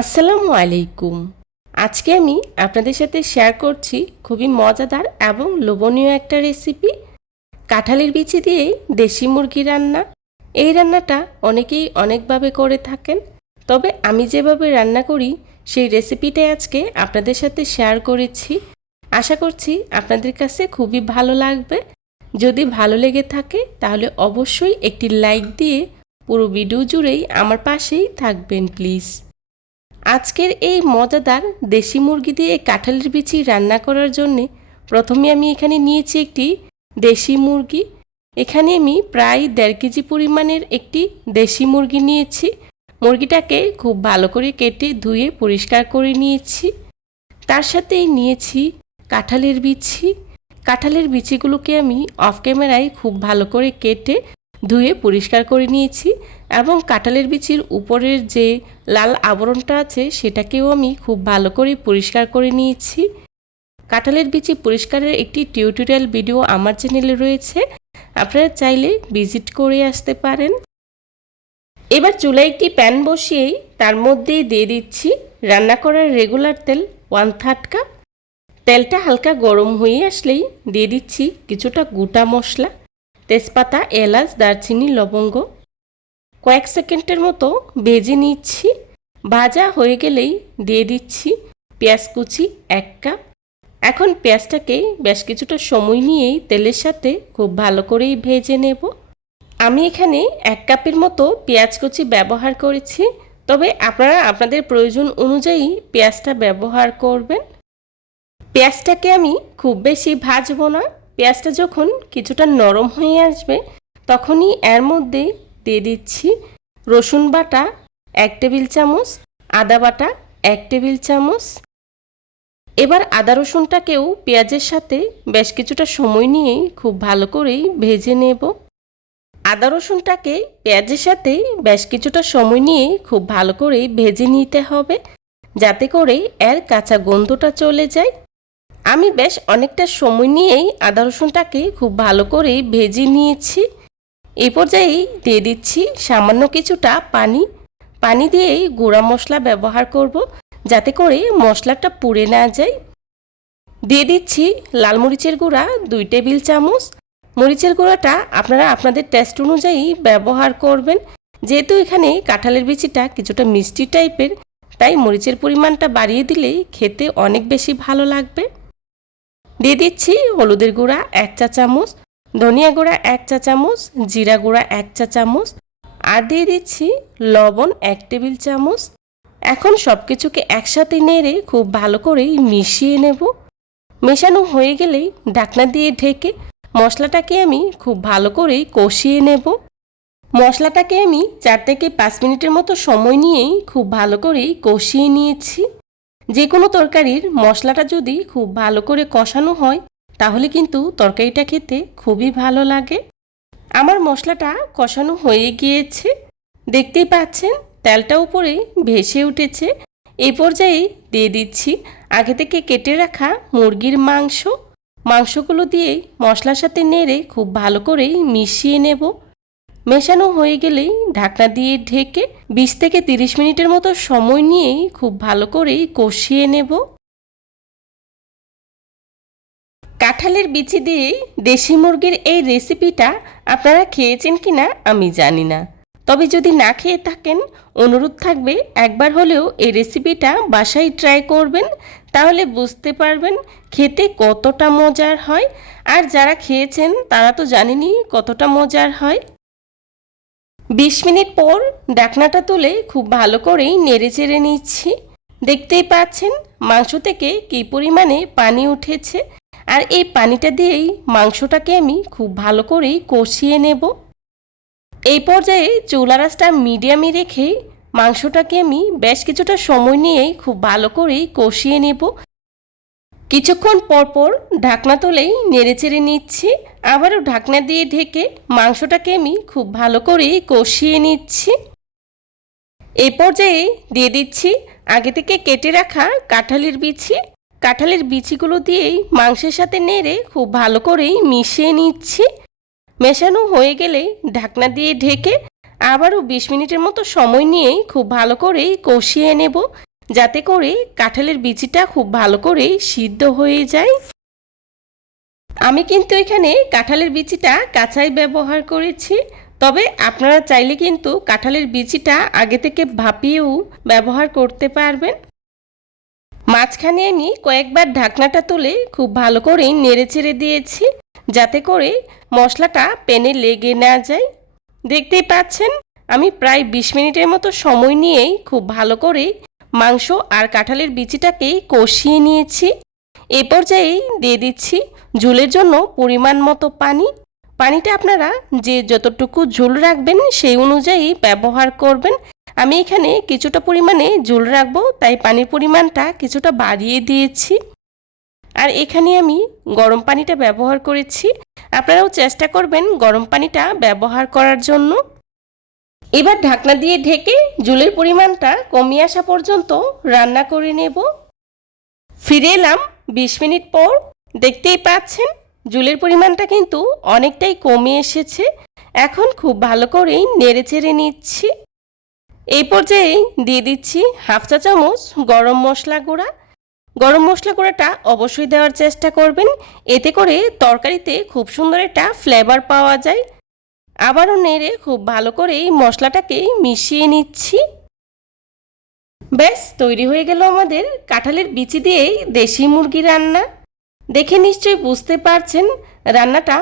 আসসালামু আলাইকুম। আজকে আমি আপনাদের সাথে শেয়ার করছি খুবই মজাদার এবং লোভনীয় একটা রেসিপি, কাঁঠালের বিচি দিয়ে দেশি মুরগি রান্না। এই রান্নাটা অনেকেই অনেকভাবে করে থাকেন, তবে আমি যেভাবে রান্না করি সেই রেসিপিটাই আজকে আপনাদের সাথে শেয়ার করেছি। আশা করছি আপনাদের কাছে খুবই ভালো লাগবে। যদি ভালো লেগে থাকে তাহলে অবশ্যই একটি লাইক দিয়ে পুরো ভিডিও জুড়েই আমার পাশেই থাকবেন প্লিজ। আজকের এই মজাদার দেশি মুরগি দিয়ে কাঁঠালের বিচি রান্না করার জন্যে প্রথমে আমি এখানে নিয়েছি একটি দেশি মুরগি। এখানে আমি প্রায় 1.5 কেজি পরিমাণের একটি দেশি মুরগি নিয়েছি। মুরগিটাকে খুব ভালো করে কেটে ধুয়ে পরিষ্কার করে নিয়েছি। তার সাথেই নিয়েছি কাঁঠালের বিচি। কাঁঠালের বিচিগুলোকে আমি অফ ক্যামেরায় খুব ভালো করে কেটে ধুয়ে পরিষ্কার করে নিয়েছি এবং কাঁঠালের বিচির উপরের যে লাল আবরণটা আছে সেটাকেও আমি খুব ভালো করে পরিষ্কার করে নিয়েছি। কাঁঠালের বিচি পরিষ্কারের একটি টিউটোরিয়াল ভিডিও আমার চ্যানেলে রয়েছে, আপনারা চাইলে ভিজিট করে আসতে পারেন। এবার চুলায় একটি প্যান বসিয়েই তার মধ্যেই দিয়ে দিচ্ছি রান্না করার রেগুলার তেল 1/3 কাপ। তেলটা হালকা গরম হয়ে আসলেই দিয়ে দিচ্ছি কিছুটা গোটা মশলা, তেজপাতা, এলাচ, দারচিনি, লবঙ্গ। কয়েক সেকেন্ডের মতো ভেজে নিচ্ছি। ভাজা হয়ে গেলেই দিয়ে দিচ্ছি পেঁয়াজ কুচি 1 কাপ। এখন পেঁয়াজটাকে বেশ কিছুটা সময় নিয়েই তেলের সাথে খুব ভালো করেই ভেজে নেব। আমি এখানে 1 কাপের মতো পেঁয়াজ কুচি ব্যবহার করেছি, তবে আপনারা আপনাদের প্রয়োজন অনুযায়ী পেঁয়াজটা ব্যবহার করবেন। পেঁয়াজটাকে আমি খুব বেশি ভাজবো না। পেঁয়াজটা যখন কিছুটা নরম হয়ে আসবে তখনই এর মধ্যে দিয়ে দিচ্ছি রসুন বাটা 1 টেবিল চামচ, আদা বাটা 1 টেবিল চামচ। এবার আদা রসুনটাকেও পেঁয়াজের সাথে বেশ কিছুটা সময় নিয়েই খুব ভালো করেই ভেজে নেব। আদা রসুনটাকে পেঁয়াজের সাথে বেশ কিছুটা সময় নিয়ে খুব ভালো করে ভেজে নিতে হবে, যাতে করে এর কাঁচা গন্ধটা চলে যায়। আমি বেশ অনেকটা সময় নিয়েই আদা রসুনটাকে খুব ভালো করে ভেজে নিয়েছি। এই পর্যায়েই দিয়ে দিচ্ছি সামান্য কিছুটা পানি। পানি দিয়েই গুঁড়া মশলা ব্যবহার করব, যাতে করে মশলাটা পুড়ে না যায়। দিয়ে দিচ্ছি লাল মরিচের গুঁড়া 2 টেবিল চামচ। মরিচের গুঁড়াটা আপনারা আপনাদের টেস্ট অনুযায়ী ব্যবহার করবেন। যেহেতু এখানে কাঁঠালের বিচিটা কিছুটা মিষ্টি টাইপের, তাই মরিচের পরিমাণটা বাড়িয়ে দিলেই খেতে অনেক বেশি ভালো লাগবে। দিয়ে দিচ্ছি হলুদের গুঁড়া 1 চা চামচ, ধনিয়া গুঁড়া 1 চা চামচ, জিরা গুঁড়া 1 চা চামচ, আর দিয়ে দিচ্ছি লবণ 1 টেবিল চামচ। এখন সব কিছুকে একসাথে নেড়ে খুব ভালো করেই মিশিয়ে নেব। মেশানো হয়ে গেলেই ঢাকনা দিয়ে ঢেকে মশলাটাকে আমি খুব ভালো করেই কষিয়ে নেব। মশলাটাকে আমি 4 থেকে 5 মিনিটের মতো সময় নিয়েই খুব ভালো করেই কষিয়ে নিয়েছি। যে কোনো তরকারির মশলাটা যদি খুব ভালো করে কষানো হয় তাহলে কিন্তু তরকারিটা খেতে খুবই ভালো লাগে। আমার মশলাটা কষানো হয়ে গিয়েছে, দেখতেই পাচ্ছেন তেলটা উপরে ভেসে উঠেছে। এই পর্যায়ে দিয়ে দিচ্ছি আগে থেকে কেটে রাখা মুরগির মাংসগুলো দিয়েই মশলার সাথে নেড়ে খুব ভালো করেই মিশিয়ে নেব। মেশানো হয়ে গেলেই ঢাকনা দিয়ে ঢেকে 20 থেকে 30 মিনিটের মতো সময় নিয়েই খুব ভালো করেই কষিয়ে নেব। কাঁঠালের বিচি দিয়ে দেশি মুরগির এই রেসিপিটা আপনারা খেয়েছেন কিনা আমি জানি না, তবে যদি না খেয়ে থাকেন অনুরোধ থাকবে একবার হলেও এই রেসিপিটা বাসায় ট্রাই করবেন, তাহলে বুঝতে পারবেন খেতে কতটা মজার হয়। আর যারা খেয়েছেন তারা তো জানেনই কতটা মজার হয়। 20 মিনিট পর ঢাকনাটা তুলে খুব ভালো করেই নেড়ে চেড়ে নিচ্ছি। দেখতেই পাচ্ছেন মাংস থেকে কী পরিমাণে পানি উঠেছে, আর এই পানিটা দিয়েই মাংসটাকে আমি খুব ভালো করেই কষিয়ে নেব। এই পর্যায়ে চুলার আঁচটা মিডিয়ামে রেখে মাংসটাকে আমি বেশ কিছুটা সময় নিয়েই খুব ভালো করেই কষিয়ে নেব। কিছুক্ষণ পরপর ঢাকনা তুলেই নেড়েচেড়ে নিচ্ছি, আবারও ঢাকনা দিয়ে ঢেকে মাংসটাকে আমি খুব ভালো করেই কষিয়ে নিচ্ছি। এই পর্যায়ে দিয়ে দিচ্ছি আগে থেকে কেটে রাখা কাঁঠালের বিচি। কাঁঠালের বিচিগুলো দিয়েই মাংসের সাথে নেড়ে খুব ভালো করেই মিশিয়ে নিচ্ছি। মেশানো হয়ে গেলে ঢাকনা দিয়ে ঢেকে আবারও 20 মিনিটের মতো সময় নিয়েই খুব ভালো করেই কষিয়ে নেব। যাতে করে কাঁঠালের বিচিটা খুব ভালো করে সিদ্ধ হয়ে যায়। আমি কিন্তু এখানে কাঁঠালের বিচিটা কাঁচাই ব্যবহার করেছি, তবে আপনারা চাইলে কিন্তু কাঁঠালের বিচিটা আগে থেকে ভাপিয়েও ব্যবহার করতে পারবেন। মাঝখানে আমি কয়েকবার ঢাকনাটা তুলে খুব ভালো করে নেড়েচেড়ে দিয়েছি, যাতে করে মশলাটা প্যানে লেগে না যায়। দেখতেই পাচ্ছেন আমি প্রায় 20 মিনিটের মতো সময় নিয়েই খুব ভালো করে মাংস আর কাঁঠালের বিচিটাকে কষিয়ে নিয়েছি। এ পর্যায়েই দিয়ে দিচ্ছি ঝোলের জন্য পরিমাণ মতো পানি। পানিটা আপনারা যে যতটুকু ঝোল রাখবেন সেই অনুযায়ী ব্যবহার করবেন। আমি এখানে কিছুটা পরিমাণে ঝোল রাখবো, তাই পানির পরিমাণটা কিছুটা বাড়িয়ে দিয়েছি। আর এখানে আমি গরম পানিটা ব্যবহার করেছি, আপনারাও চেষ্টা করবেন গরম পানিটা ব্যবহার করার জন্য। এবার ঢাকনা দিয়ে ঢেকে ঝোলের পরিমাণটা কমিয়ে আসা পর্যন্ত রান্না করে নেব। ফিরে এলাম 20 মিনিট পর। দেখতেই পাচ্ছেন ঝোলের পরিমাণটা কিন্তু অনেকটাই কমে এসেছে। এখন খুব ভালো করেই নেড়েচেড়ে নিচ্ছি। এই পর্যায়ে দিয়ে দিচ্ছি হাফ চা চামচ গরম মশলা গুঁড়া। গরম মশলা গুঁড়াটা অবশ্যই দেওয়ার চেষ্টা করবেন, এতে করে তরকারিতে খুব সুন্দর একটা ফ্লেভার পাওয়া যায়। আবারও নেড়ে খুব ভালো করেই মশলাটাকে মিশিয়ে নিচ্ছি। ব্যাস তৈরি হয়ে গেল আমাদের কাঁঠালের বিচি দিয়েই দেশি মুরগি রান্না। দেখে নিশ্চয়ই বুঝতে পারছেন রান্নাটা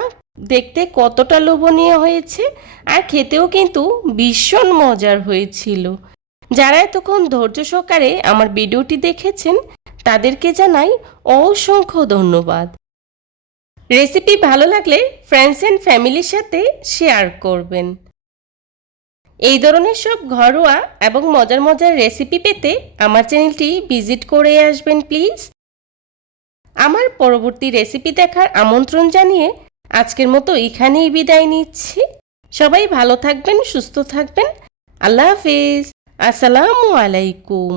দেখতে কতটা লোভনীয় হয়েছে, আর খেতেও কিন্তু ভীষণ মজার হয়েছিল। যারা এতক্ষণ ধৈর্য সহকারে আমার ভিডিওটি দেখেছেন তাদেরকে জানাই অসংখ্য ধন্যবাদ। রেসিপি ভালো লাগলে ফ্রেন্ডস অ্যান্ড ফ্যামিলির সাথে শেয়ার করবেন। এই ধরনের সব ঘরোয়া এবং মজার মজার রেসিপি পেতে আমার চ্যানেলটি ভিজিট করে আসবেন প্লিজ। আমার পরবর্তী রেসিপি দেখার আমন্ত্রণ জানিয়ে আজকের মতো এখানেই বিদায় নিচ্ছি। সবাই ভালো থাকবেন, সুস্থ থাকবেন। আল্লাহ হাফেজ। আসসালামু আলাইকুম।